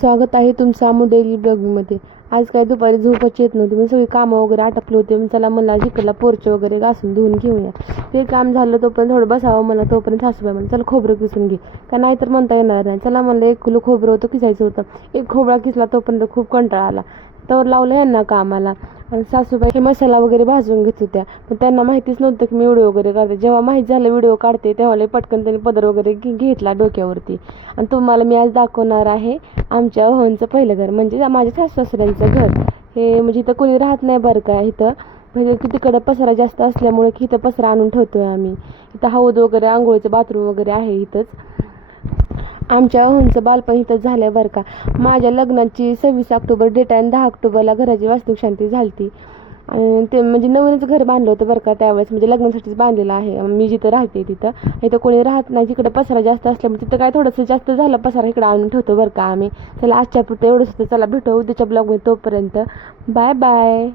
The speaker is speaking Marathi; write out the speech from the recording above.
स्वागत आहे तुमचं आमू डेली ब्लॉगिंगमध्ये. आज काय दुपारी झोपच येत नव्हती, मी सगळी कामं वगैरे आटपले होते. मग चला मला जिकडला पोर्च वगैरे घासून धुवून घेऊया. ते काम झालं तोपर्यंत थोडं बसावं मला, तोपर्यंत सासूबाई म्हणलं चला खोबरं किसून घे, का नाही तर म्हणता येणार नाही. चला म्हणलं 1 किलो खोबरं होतं, किसायचं होतं. एक खोबरा किसला तोपर्यंत खूप कंटाळा आला. तर लावलं यांना कामाला. आणि सासूबाई हे मसाला वगैरे भाजून घेत होत्या, पण त्यांना माहितीच नव्हतं की मी व्हिडिओ वगैरे काढते. जेव्हा माहीत झालं व्हिडिओ काढते तेव्हा लय पटकन त्यांनी पदर वगैरे घेतला डोक्यावरती. आणि तुम्हाला मी आज दाखवणार आहे आमच्या भावांचं पहिलं घर, म्हणजे माझ्या सासू-सासऱ्यांचं घर. हे म्हणजे इथं कोणी राहत नाही बरं का. इथं म्हणजे की तिकडं पसरा जास्त असल्यामुळे की इथं पसरा आणून ठेवतोय आम्ही. इथं हौद वगैरे, आंघोळीचं बाथरूम वगैरे आहे इथंच. आमच्या भावांचं बालपण इथंच झालं बरं का. माझ्या लग्नाची 26 ऑक्टोबर डेट आहे आणि 10 ऑक्टोबरला घराची वास्तुशांती झाली ती. आणि ते म्हणजे नवीनच घर बांधलं होतं बरं का त्यावेळेस, म्हणजे लग्नासाठीच बांधलेलं आहे. मी जिथं राहते तिथं इथं कोणी राहत नाही, जिकडं पसरा जास्त असल्यामुळे तिथं काय थोडंसं जास्त झालं पसरा इकडं आणून ठेवतो बरं का आम्ही. चला आजच्या पुरतं एवढंच होतं. चला भेटू उद्याच्या ब्लॉगमध्ये, तोपर्यंत बाय बाय.